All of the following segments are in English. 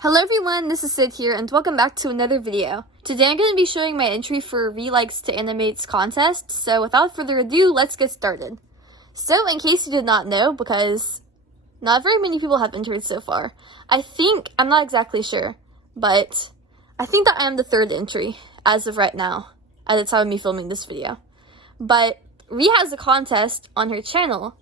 Hello everyone, this is Sid here, and welcome back to another video. Today I'm going to be showing my entry for Likes to Animate's contest, so without further ado, let's get started. So, in case you did not know, because not very many people have entered so far, I'm not exactly sure, but I think that I am the third entry, as of right now, at the time of me filming this video. But Ree has a contest on her channel,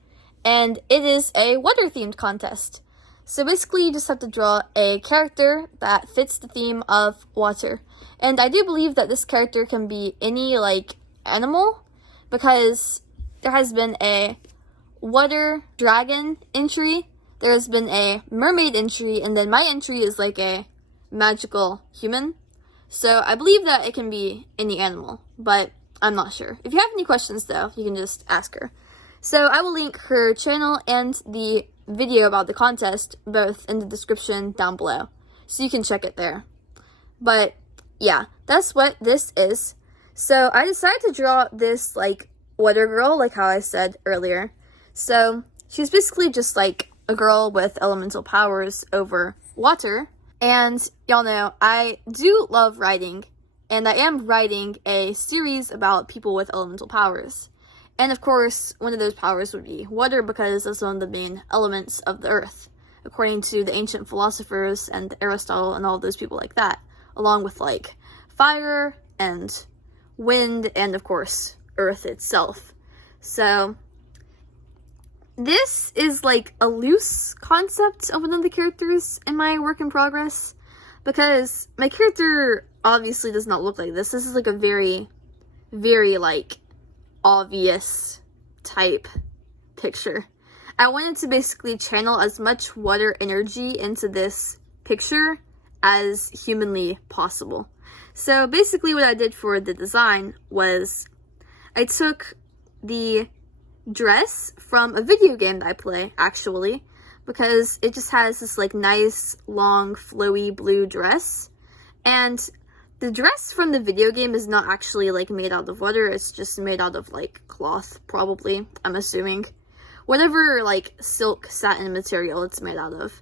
and it is a water-themed contest. So basically, you just have to draw a character that fits the theme of water. And I do believe that this character can be any, animal, because there has been a water dragon entry, there has been a mermaid entry, and then my entry is like a magical human. So I believe that it can be any animal, but I'm not sure. If you have any questions, though, you can just ask her. So I will link her channel and the video about the contest both in the description down below, so you can check it there. But yeah, that's what this is. So I decided to draw this water girl, like how I said earlier. So she's basically just like a girl with elemental powers over water. And y'all know I do love writing, and I am writing a series about people with elemental powers. And of course, one of those powers would be water, because that's one of the main elements of the earth, according to the ancient philosophers and Aristotle and all those people like that, along with fire and wind and of course earth itself. So this is a loose concept of one of the characters in my work in progress, because my character obviously does not look like this. This is a very, very obvious type picture. I wanted to basically channel as much water energy into this picture as humanly possible. So basically what I did for the design was I took the dress from a video game that I play, actually, because it just has this nice long flowy blue dress, and the dress from the video game is not actually made out of water. It's just made out of cloth, probably, I'm assuming. Whatever silk satin material it's made out of.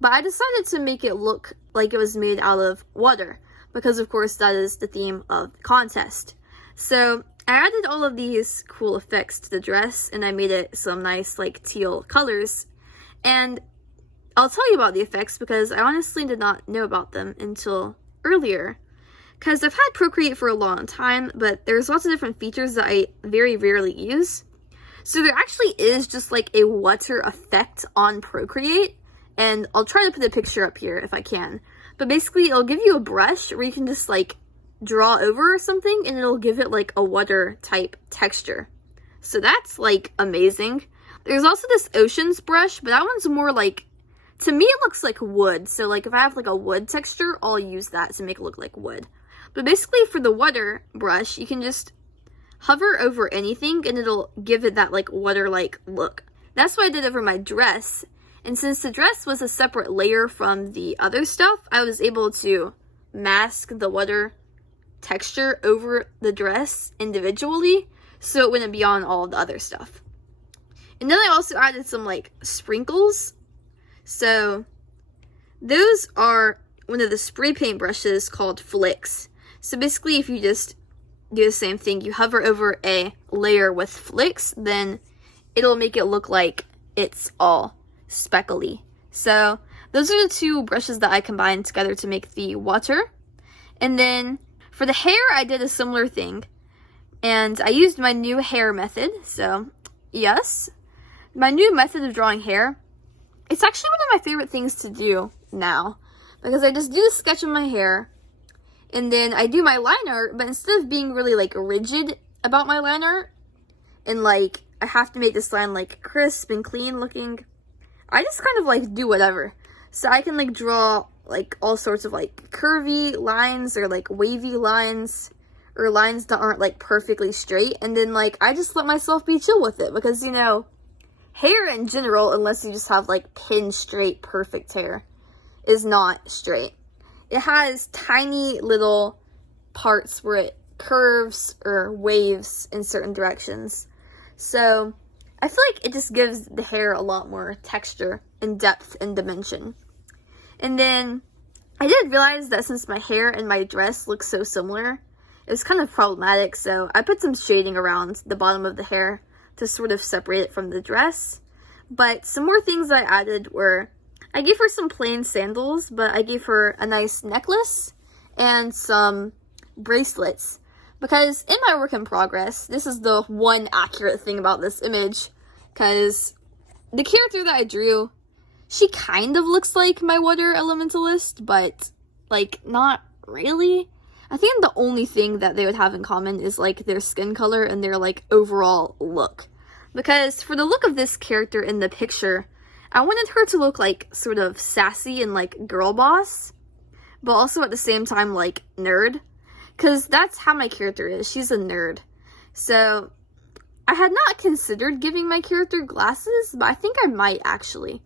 But I decided to make it look like it was made out of water, because of course that is the theme of the contest. So I added all of these cool effects to the dress, and I made it some nice teal colors. And I'll tell you about the effects because I honestly did not know about them until earlier. Because I've had Procreate for a long time, but there's lots of different features that I very rarely use. So there actually is just a water effect on Procreate, and I'll try to put a picture up here if I can. But basically it'll give you a brush where you can just draw over something, and it'll give it a water type texture. So that's amazing. There's also this oceans brush, but that one's more to me it looks like wood. So if I have a wood texture, I'll use that to make it look like wood. But basically for the water brush, you can just hover over anything and it'll give it that water-like look. That's what I did over my dress. And since the dress was a separate layer from the other stuff, I was able to mask the water texture over the dress individually, so it wouldn't be on all of the other stuff. And then I also added some sprinkles. So those are one of the spray paint brushes called Flicks. So basically if you just do the same thing, you hover over a layer with flicks, then it'll make it look like it's all speckly. So those are the two brushes that I combined together to make the water. And then for the hair, I did a similar thing, and I used my new hair method. So yes, my new method of drawing hair. It's actually one of my favorite things to do now, because I just do a sketch of my hair, and then I do my line art, but instead of being really rigid about my line art, and I have to make this line crisp and clean looking, I just kind of do whatever. So I can draw all sorts of curvy lines, or wavy lines, or lines that aren't perfectly straight, and then I just let myself be chill with it, because hair in general, unless you just have pin straight perfect hair, is not straight. It has tiny little parts where it curves or waves in certain directions. So I feel like it just gives the hair a lot more texture and depth and dimension. And then I did realize that since my hair and my dress look so similar, it was kind of problematic, so I put some shading around the bottom of the hair to sort of separate it from the dress. But some more things I added were, I gave her some plain sandals, but I gave her a nice necklace and some bracelets. Because in my work in progress, this is the one accurate thing about this image, because the character that I drew, she kind of looks like my water elementalist, but, like, not really. I think the only thing that they would have in common is, like, their skin color and their, like, overall look. Because for the look of this character in the picture, I wanted her to look, like, sort of sassy and, like, girl boss, but also at the same time, like, nerd. Because that's how my character is. She's a nerd. So, I had not considered giving my character glasses, but I think I might, actually.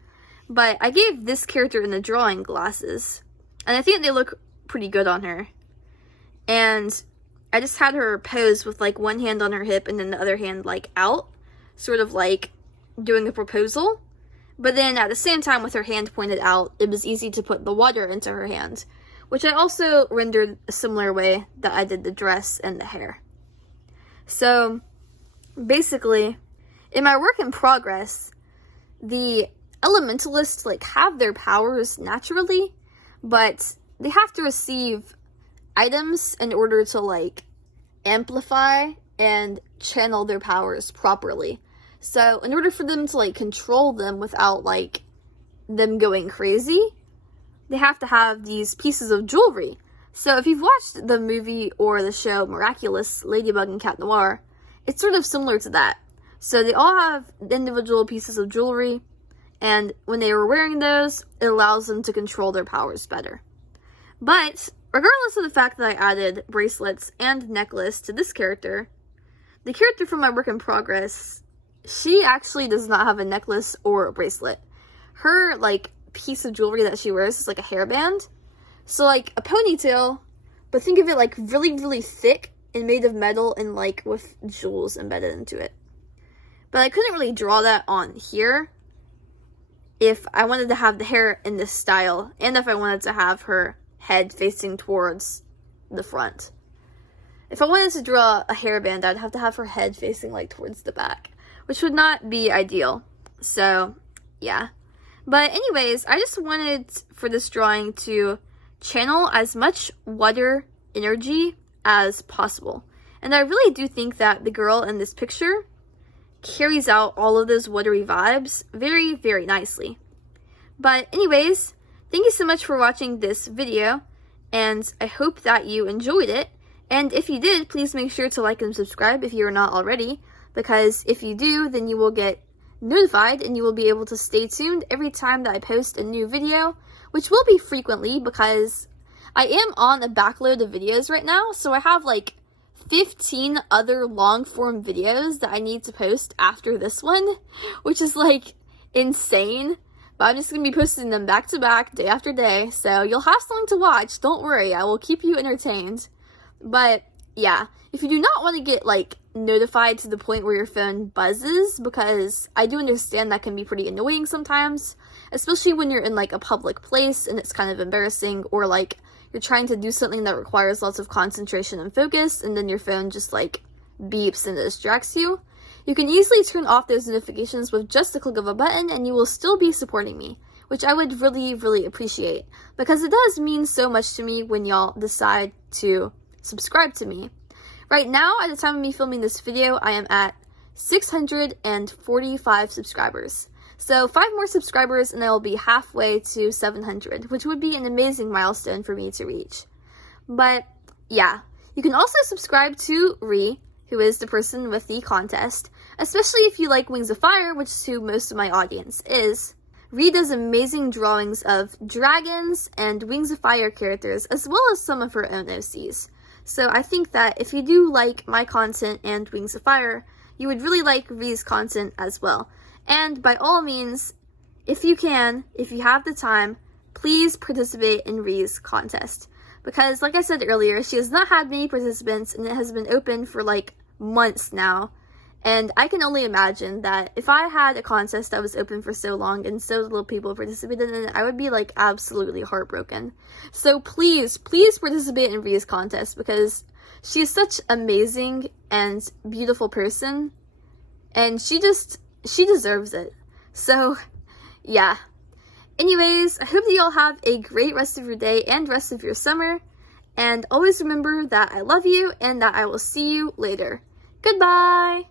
But I gave this character in the drawing glasses, and I think they look pretty good on her. And I just had her pose with, like, one hand on her hip and then the other hand, like, out, sort of like doing a proposal. But then at the same time, with her hand pointed out, it was easy to put the water into her hand, which I also rendered a similar way that I did the dress and the hair. So basically, in my work in progress, the elementalists, like, have their powers naturally, but they have to receive items in order to, like, amplify and channel their powers properly. So in order for them to, like, control them without, like, them going crazy, they have to have these pieces of jewelry. So if you've watched the movie or the show Miraculous, Ladybug and Cat Noir, it's sort of similar to that. So they all have individual pieces of jewelry, and when they are wearing those, it allows them to control their powers better. But regardless of the fact that I added bracelets and necklace to this character, the character from my work in progress, she actually does not have a necklace or a bracelet. Her, like, piece of jewelry that she wears is like a hairband. So, like, a ponytail, but think of it, like, really, really thick and made of metal and, like, with jewels embedded into it. But I couldn't really draw that on here if I wanted to have the hair in this style, and if I wanted to have her head facing towards the front. If I wanted to draw a hairband, I'd have to have her head facing, like, towards the back, which would not be ideal. So, yeah. But anyways, I just wanted for this drawing to channel as much water energy as possible. And I really do think that the girl in this picture carries out all of those watery vibes very, very nicely. But anyways, thank you so much for watching this video, and I hope that you enjoyed it. And if you did, please make sure to like and subscribe if you are not already, because if you do, then you will get notified and you will be able to stay tuned every time that I post a new video, which will be frequently because I am on a backload of videos right now, so I have like 15 other long form videos that I need to post after this one, which is like insane. But I'm just going to be posting them back to back, day after day, so you'll have something to watch. Don't worry, I will keep you entertained. But yeah, if you do not want to get like notified to the point where your phone buzzes, because I do understand that can be pretty annoying sometimes, especially when you're in like a public place and it's kind of embarrassing, or like you're trying to do something that requires lots of concentration and focus, and then your phone just like beeps and it distracts you. You can easily turn off those notifications with just a click of a button, and you will still be supporting me, which I would really, really appreciate, because it does mean so much to me when y'all decide to subscribe to me. Right now, at the time of me filming this video, I am at 645 subscribers. So 5 more subscribers and I will be halfway to 700, which would be an amazing milestone for me to reach. But yeah, you can also subscribe to Ree, who is the person with the contest, especially if you like Wings of Fire, which is who most of my audience is. Ree does amazing drawings of dragons and Wings of Fire characters, as well as some of her own OCs. So I think that if you do like my content and Wings of Fire, you would really like Ree's content as well. And by all means, if you can, if you have the time, please participate in Ree's contest. Because like I said earlier, she has not had many participants and it has been open for like months now. And I can only imagine that if I had a contest that was open for so long and so little people participated in it, I would be like absolutely heartbroken. So please, please participate in Rhea's contest because she is such an amazing and beautiful person, and she deserves it. So yeah. Anyways, I hope that y'all have a great rest of your day and rest of your summer. And always remember that I love you and that I will see you later. Goodbye!